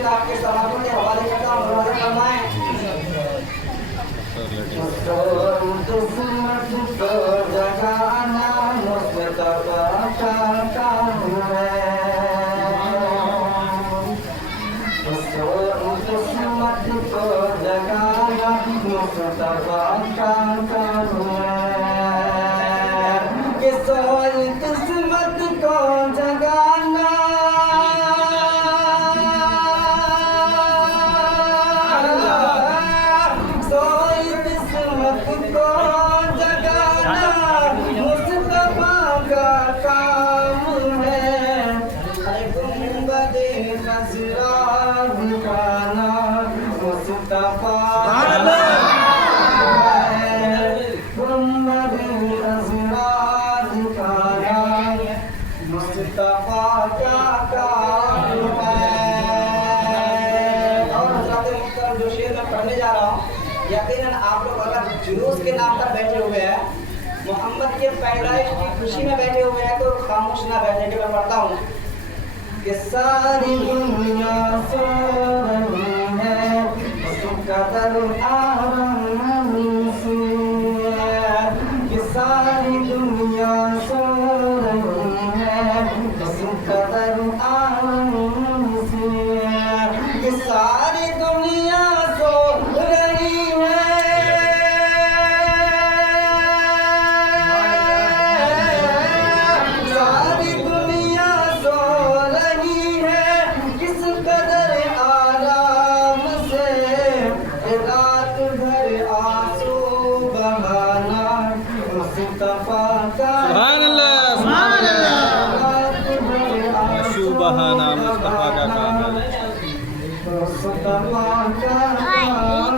मुर्शिद आपके समातों के हवाले करता हूँ, मुलाज़ा फरमाएं। किस्मत को जगाना मुस्तफा का काम है, किस्मत को जगाना मुस्तफा का काम है, किस्मत को जगाना यकीनन आप लोग अगर जुलूस के नाम पर बैठे हुए हैं, मोहम्मद के पैदाइश की खुशी में बैठे हुए हैं, तो खामोश ना बैठे कि मैं पढ़ता हूँ कि सारी दुनिया सो रही है, कदर आरामी से, कि सारी दुनिया सो रही है, कदर आरामी से, कि सारी दुनिया सो रही है, सारी दुनिया सो रही है, किस कदर आराम से, रात भर आंसू बहाना मुस्तफा का, सुभान अल्लाह, सुभान अल्लाह, रात भर आंसू बहाना मुस्तफा का काम है। मुस्तफा का काम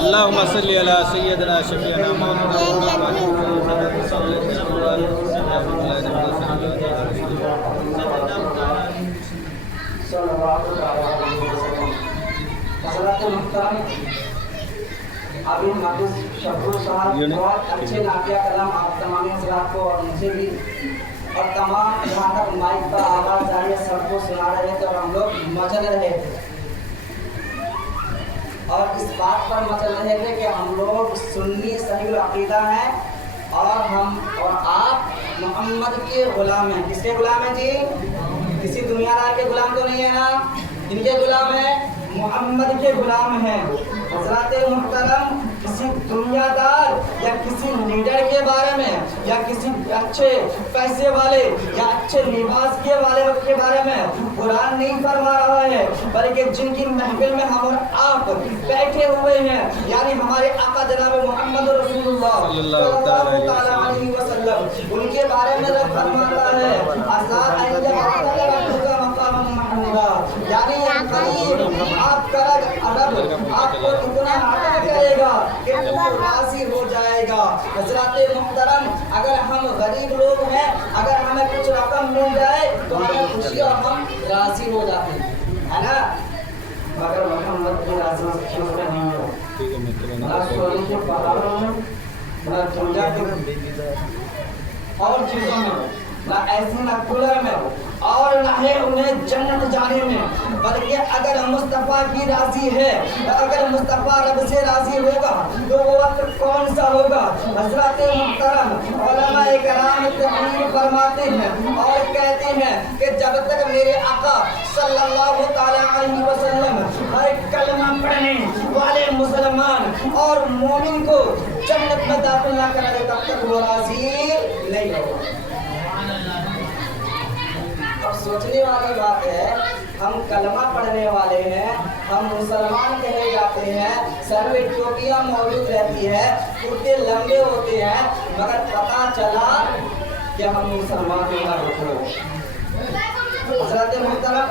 अल्लाहुम्मा सल्ली अला सय्यदना शफीअना मौलाना अभी माफिज शब्दों साहब बहुत अच्छे नातिया कलाम आप तमाम हज़रात को और मुझे भी और तमाम जहाँ तक माइक पर आवाज़ आ रही है सबको सुना रहे थे और हम लोग मचल रहे थे और इस बात पर मचल रहे थे कि हम लोग सुन्नी सही अकीदा हैं और हम और आप मोहम्मद के गुलाम हैं। किसके गुलाम हैं जी? किसी दुनियादार के गुलाम तो नहीं है ना, इनके गुलाम हैं, मोहम्मद के गुलाम हैं। हज़रात मुहतरम किसी दुनियादार या किसी लीडर के बारे में या किसी अच्छे पैसे वाले या अच्छे लिबास के वाले के बारे में कुरान नहीं फरमा रहा है, बल्कि जिनकी महफिल में हम और आप बैठे हुए हैं, यानी हमारे आका जनाब मोहम्मद रसूलुल्लाह सल्लल्लाहु अलैहि वसल्लम, उनके बारे में रब फरमाता है यानी आपका रब आपको इतना अता करेगा कि वो राज़ी हो जाएगा। हज़रात मुहतरम अगर हम गरीब लोग हैं, अगर हमें कुछ रकम मिल जाए तो हमें खुशी और हम राज़ी हो जाते हैं, है ना, मगर मोहम्मद की राज़ी क्यों नहीं हो? ना सोने के पहाड़ों में, ना दुनिया के और चीज़ों में, ना ऐसी ना कूलर में और ना है उन्हें जन्नत जाने में, बल्कि अगर मुस्तफ़ा की राज़ी है, अगर मुस्तफ़ा रब से राज़ी होगा तो वो वक्त कौन सा होगा? हज़रात मुहतरम उलमाए कराम तकरीर फरमाते हैं और कहते हैं कि जब तक मेरे आका सल्लल्लाहु ताला अलैहि वसल्लम हर कलमा पढ़ने वाले मुसलमान और मोमिन को जन्नत में दाखिल ना करेंगे तब तक वो राज़ी नहीं होगा। अब सोचने वाली बात है, हम कलमा पढ़ने वाले हैं, हम मुसलमान कहे जाते हैं, सर में टोपियाँ मौजूद रहती है, कुर्ते लंबे होते हैं, मगर पता चला कि हम मुसलमान नहीं होते। हज़रत मुहतरम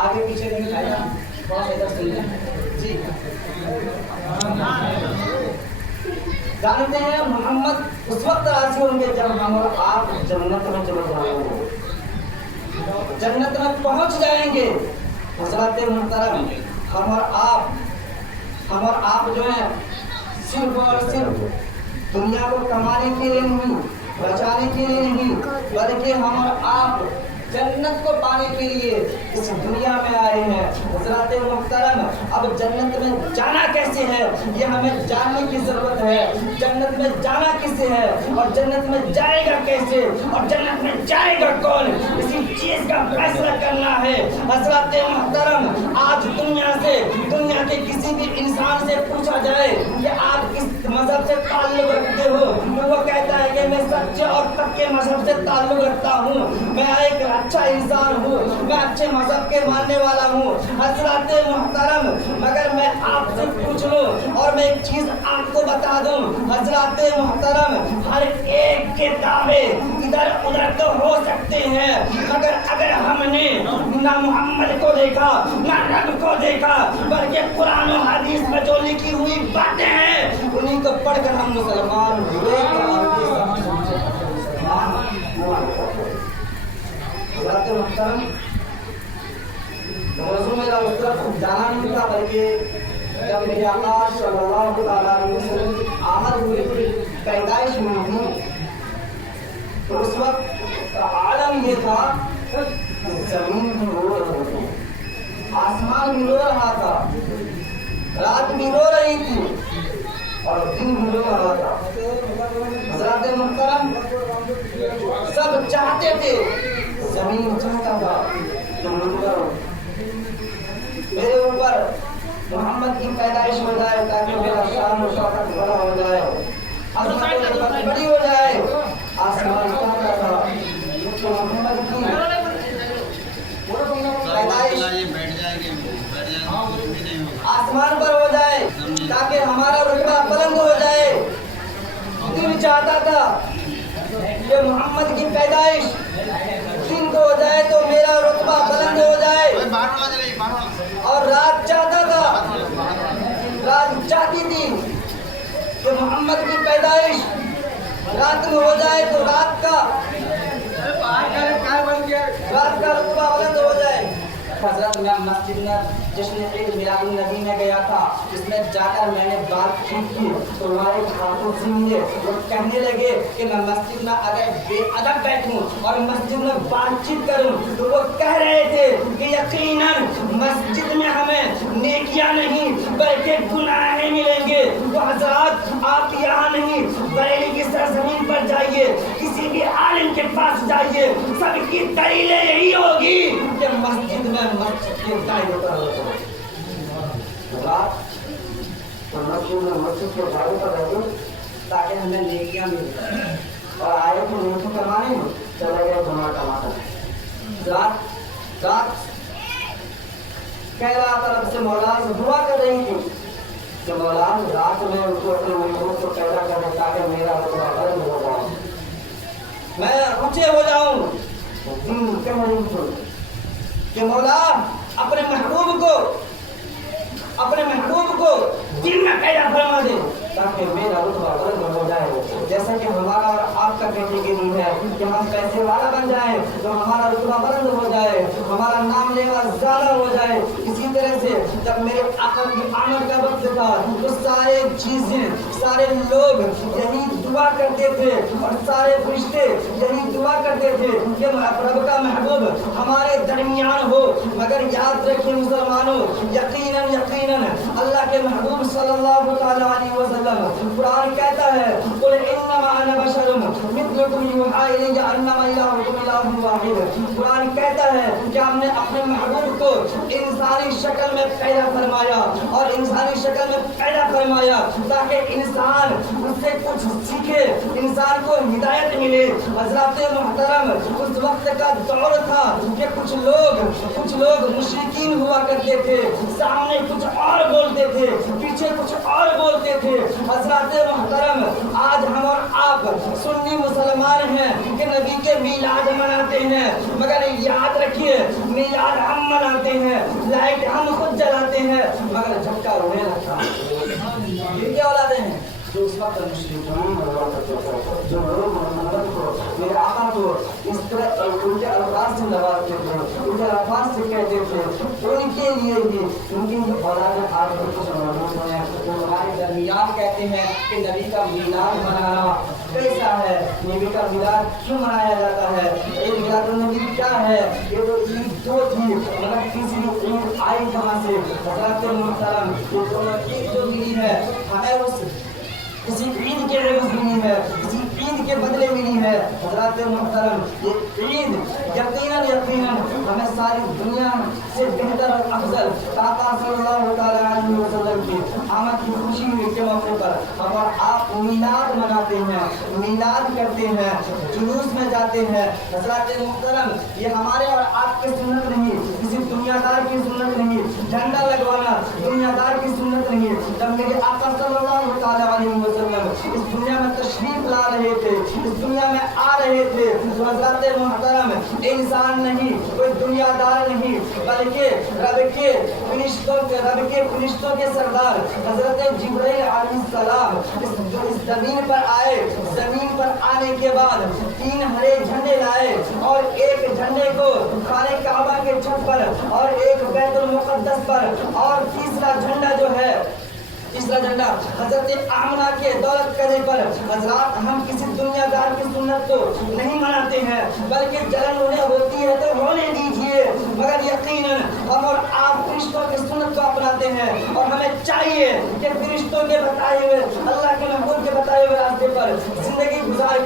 आगे पीछे नहीं खाएगा, बहुत इधर सुनिए जी। जानते हैं मोहम्मद उस वक्त राज़ी होंगे जब हम और आप जन्नत में चले जाएंगे, जन्नत में पहुंच जाएंगे। हज़रत मुहतरम हम और आप जो है सिर्फ और सिर्फ दुनिया को कमाने के लिए नहीं, बचाने के लिए नहीं, बल्कि हम और आप जन्नत को पाने के लिए इस दुनिया में आए हैं। हज़रात मुहतरम, अब जन्नत में जाना कैसे है ये हमें जानने की जरूरत है। जन्नत में जाना किसे है और जन्नत में जाएगा कैसे और जन्नत में जाएगा कौन, इसी चीज का फैसला करना है। हज़रात मुहतरम, आज दुनिया के किसी भी इंसान से पूछा जाए कि आप किस मजहब से ताल्लुक रखते हो, तो वो कहता है कि मैं सच्चे और पक्के मजहब से ताल्लुक रखता हूँ, मैं एक अच्छा इंसान हूँ, मैं अच्छे मजहब के मानने वाला हूँ। हज़रात मुहतरम, मगर मैं आपसे पूछ लूँ और मैं एक चीज आपको बता दूँ, हज़रात मुहतरम, हर एक के दावे इधर उधर तो हो सकते हैं, मगर अगर हमने ना मोहम्मद को देखा ना रब को देखा, बल्कि कुरान और हदीस में जो लिखी हुई बातें हैं उन्हीं को पढ़कर हम मुसलमान हुए। मेरा उस तरफ जाना नहीं था, बल्कि जब मेरे आका सल्लल्लाहु अलैहि वसल्लम की आमद हुई, पैदाइश में हुई, तो उस वक्त आलम ये था जमीन भी रो रही थी, आसमान भी रो रहा था, रात भी रो रही थी और दिन भी रो रहा था। हज़रात मुहतरम, सब चाहते थे, जमीन चाहता था कि मेरे ऊपर मोहम्मद की पैदाइश हो जाए ताकि मेरा शान और शौकत बड़ा हो जाए, अज़मत बड़ी हो जाए। आसमान चाहता था कि मोहम्मद की पैदाइश आसमान पर हो जाए ताकि हमारा रुतबा बुलंद हो जाए। दिल चाहता था कि मोहम्मद की पैदाइश दिन को हो जाए तो मेरा रुतबा बुलंद हो जाए। और रात चाहता था, रात चाहती थी कि मोहम्मद की पैदाइश रात में हो जाए तो रात का रुतबा बुलंद हो जाए। हज़रत, मैं मस्जिद में जश्न ईद मिलादुन नबी में गया था, जिसमें जाकर मैंने बातचीत की तो हमारे खातून सुनिए, वो कहने लगे कि मैं मस्जिद में अगर बेअदब बैठूं और मस्जिद में बातचीत करूं तो वो कह रहे थे कि यकीनन मस्जिद में हमें नेकियां नहीं बल्कि गुनाहें मिलेंगे। तो हज़रात, आप यहाँ नहीं बरेली की सरजमीन पर जाइए, किसी भी आलिम के पास जाइए, सबकी दलील यही होगी कि मस्जिद में मस्जिद के दायरे पर रहो, मस्जिद के दायरे पर रहो ताकि हमें नेकियां मिले। और आए तो नेकी कमाने में चले गए गुनाह कमाकर। रात कह रहा था, रब से मौला से दुआ कर रही थी कि मौला रात में उनको अपने महबूब को पैदा करने ताकि मेरा रुतबा बुलंद हो जाए, मैं ऊंचे हो जाऊं। कह रही थी कि मौला अपने महबूब को दिल में पैदा फरमा दे ताकि मेरा रुतबा बुलंद हो जाए। जैसा कि हमारा और आपका कैटेगरी है कि हम पैसे वाला बन जाए तो हमारा रुतबा बुलंद हो जाए, हमारा नाम लेवा ज्यादा हो जाए। इसी तरह से जब मेरे आका की आमद का वक्त था तो सारे चीजें, सारे लोग यही दुआ करते थे और सारे फरिश्ते यही दुआ करते थे कि रब का महबूब हमारे दरमियान हो। मगर याद रखिए मुसलमानों, यकीनन अल्लाह के महबूब सल्लल्लाहु अलैहि वसल्लम, कुरान कहता है कुल इन्नमा अना बशरुम मिथलुकुम युहा इलैया अन्नमा इलाहुकुम इलाहुन वाहिद। कुरान कहता है कि हमने अपने महबूब को इंसानी शक्ल में पैदा फरमाया और इंसानी शक्ल में पैदा फरमाया ताकि इंसान उससे कुछ सीखे, इंसान को हिदायत मिले। हज़रात मुहतरम, उस वक्त का दौर था कि कुछ लोग मुशरिकीन हुआ करते थे, सामने कुछ और बोलते थे, पीछे कुछ और बोलते थे। हज़रात मुहतरम, आज हम और आप सुन्नी मुसलमान हैं कि नबी के मीलाद मनाते हैं, मगर याद रखिए मीलाद हम मनाते हैं, लाइट हम खुद जलाते हैं, मगर झटका रोने लगता है। क्या औलादे हैं जो उस वक्त मुशरिकीन हुआ करते थे, जो लोग मोहम्मद को, मेरे आका को इस तरह उनके अल्फाज से नवाजते थे, उनके अल्फाज से कहते थे, उनके लिए भी उनकी औलाद आज कुछ मौजूद हैं जो हमारे दरमियान कहते हैं कि नबी का मीलाद मनाना कैसा है, नबी का मिलाद क्यों मनाया जाता है, ईद मिलादुन्नबी क्या है, ये तो ईद दो थी मगर तीसरी ईद आई कहाँ से। हज़रात मोहतरम ये दोनों ईद जो मिली है हमें उस किसी ईद के एवज मिली है, किसी ईद के बदले मिली है। हज़रात मोहतरम ये ईद यकीनन हमें सारी दुनिया से बेहतर और अफजल आका सल्लल्लाहु अलैहि वसल्लम की आमद की खुशी के मौके पर हम और आप मीलाद मनाते हैं, मीलाद करते हैं, जुलूस में जाते हैं। हज़रात मोहतरम ये हमारे और आपकी सुन्नत नहीं, किसी दुनियादार की सुन्नत नहीं, झंडा लगवाना दुनियादार की सुन्नत नहीं। जब मेरे आका सल्लल्लाहु अलैहि वसल्लम इस दुनिया में तशरीफ ला रहे थे, इस दुनिया में आ रहे थे, तो हज़रात मोहतरम इंसान नहीं, कोई दुनियादार नहीं, बल्कि रब के फरिश्तों के सरदार हज़रत जिब्राइल अलैहिस्सलाम इस ज़मीन पर आए। ज़मीन पर आने के बाद 3 हरे झंडे लाए और एक झंडे को खाने काबा के छत पर और एक बैतुल मुक़द्दस पर, और तीसरा झंडा हज़रत आमना के दौलत करने पर। हज़रात हम किसी दुनियादार की सुन्नत को नहीं मनाते हैं, बल्कि जलन उन्हें होती है तो होने दीजिए, मगर यकीनन हम और आप फरिश्तों की सुन्नत को अपनाते हैं। और हमें चाहिए कि फरिश्तों के बताए हुए, अल्लाह के महबूब के बताए हुए रास्ते पर जिंदगी गुजार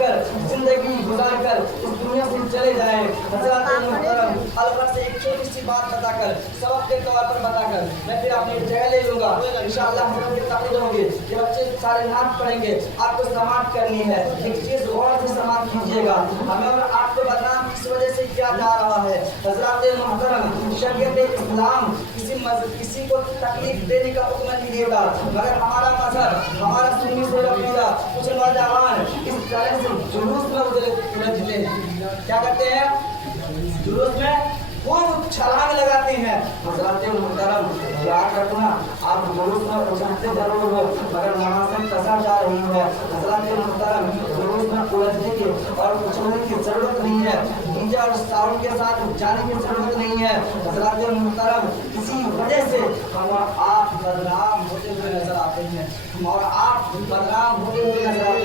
कर इस दुनिया से चले जाएं। हज़रात मोहतरम अलवर से एक छोटी सी बात बताकर, सबक के तौर पर बताकर मैं फिर अपनी जगह ले लूँगा। इंशाअल्लाह हम लोग तकरीर होंगे, ये बच्चे सारे नात पढ़ेंगे, आपको समाप्त करनी है। एक चीज़ गौर से समाप्त कीजिएगा, हमें और आपको बदनाम किस वजह से किया जा रहा है। हज़रात मोहतरम शरीयत इस्लाम किसी को तकलीफ देने का हुक्म नहीं देता, मगर हमारा मजहब, हमारा सुन्नी से रखीदा कुछ नौजवान इस तरह से जुलूस में उलझते हैं। क्या करते हैं? जुलूस में खूब छलांग लगाते हैं। हज़रात मोहतरम याद रखना, आप जुलूस में उलझते जरूर हो, मगर नमाज़ें कज़ा जा रही है। हज़रात मोहतरम जुलूस में उलझने की और उछलने की ज़रूरत नहीं है, डीजे और साउंड के साथ जाने की ज़रूरत नहीं है। हज़रात मोहतरम इसी वजह से हम और आप बदनाम होते हुए नजर आते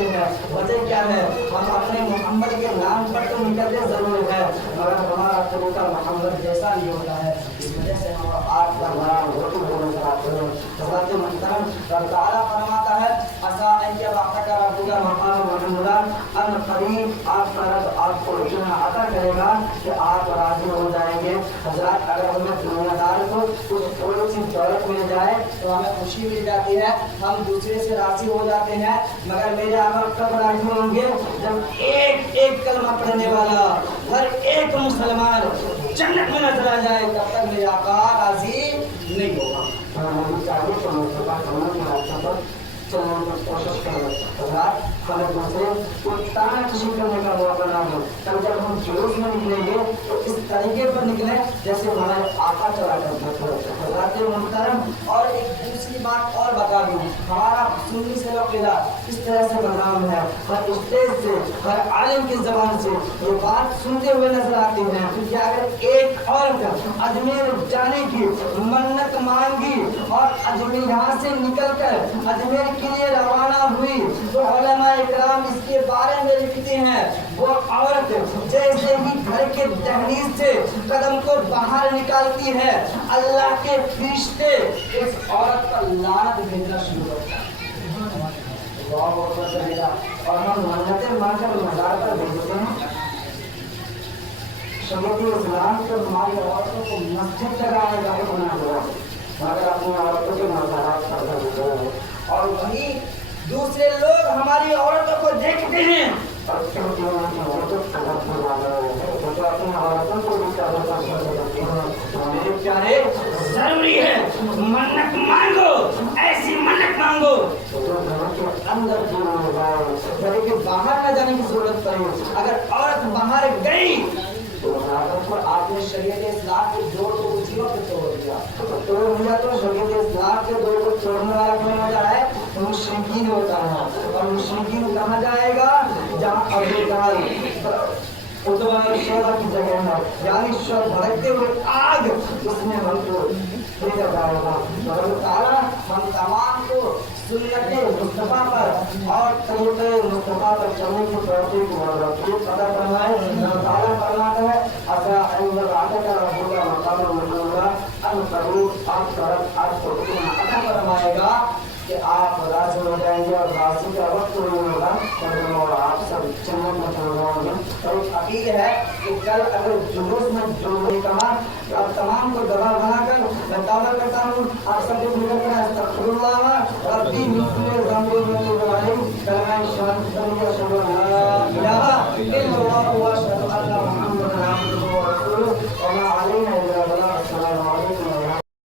हैं, वजह क्या है? हम अपने मोहम्मद के नाम पर तो निकलते ज़रूर है, मगर हमारा तरीका मोहम्मद जैसा नहीं होता है। इस वजह से हम आप का नाम होते हुए नजर आते हैं। हज़रत मोहतरम रब तआला फरमाता है, असा अन यबअसका रब्बुका मक़ामन महमूदा, अन क़रीब आपका रब आपको इतना अता करेगा कि आप राज़ी हो जाएंगे। हज़रात अगर हमें दुनियादार को कुछ थोड़ी सी दौलत मिल जाए तो हमें खुशी मिल जाती है, हम दूसरे से राज़ी हो जाते हैं, मगर मेरे आका कब राज़ी होंगे? जब एक कलमा पढ़ने वाला हर एक मुसलमान जन्नत में नजर आ जाए, तब तक मेरे आका राज़ी नहीं होगा। चलने की कोशिश करें, हमें दूसरे को ताना कशी करने का मौका ना हो। तब जब हम जुलूस में निकलेंगे तो इस तरीके पर निकले जैसे हमारे आका चला करते थे। हज़रात मोहतरम और एक दूसरी बात और बता दूँ, हमारा सुन्नी से रखीदा इस तरह से बदनाम है, हर स्टेज से, हर आलिम की ज़बान से ये बात सुनते हुए नजर आती है कि अगर एक औरत अजमेर जाने की मन्नत मांगी और अजमेर यहाँ से निकल कर अजमेर के लिए रवाना हुई तो उलमा इकराम इसके बारे में लिखते हैं, वो औरत जैसे ही घर के दहलीज से कदम को बाहर निकालती है, अल्लाह के फरिश्ते इस औरत पर लानत भेजना शुरू करते हैं। और हम मन्नतें मांगकर मज़ार पर भेजते हैं। शरीयत इस्लाम को हमारी औरतों को मस्जिद लगाने का हुक्म ना हुआ, मगर अपनी औरतों के मज़ारात पर भेजते हैं। और वही दूसरे लोग हमारी औरतों को देखते हैं और कहते हैं कि वो तो अपनी औरतों को भी मेरे प्यारे जरूरी है मन्नत मांगो, ऐसी मन्नत मांगो तो अंदर जाए, कि बाहर न जाने की जरूरत पड़े। अगर औरत बाहर गई तो आपने शरीयत इस्लाम के जोड़ को जीवन पे तोड़ दिया, तो शरीयत इस्लाम के जोड़ को तोड़ने वाला कौन होता है? मुश्रिकीन होता है। और मुश्रिकीन कहाँ जाएगा? जहाँ अबू तालिब की जगह है, यानी भड़कते हुए आग, उसमें हमको लेकर जाएगा। हम तमाम को सुन्नत मुस्तफा पर और तरीक़े मुस्तफा पर चलने की तौफीक अता फरमाए। अल्लाह ताला फरमाता है असा अन रातका रब्बुका मकाम मक़बूला अन करीब आप तरफ आपको अता फरमाएगा कि आप राज़ी हो जाएंगे और राज़ी का वक्त नहीं होगा और आप सब जन्नत में चले जाएंगे। तो एक अपील है कि कल अगर जुलूस में जो ने कहा अब तमाम को गवाह बनाकर मैं दावा करता हूँ आप सब लोग मिलकर अस्तगफिरुल्लाह रब्बी मिन ज़ंबी व वालिम कलमा शान तंबिया शबा इलाहा इल्लल्लाहु व अशहदु अन्ना मुहम्मदन अब्दुहु व रसूलुहु व मा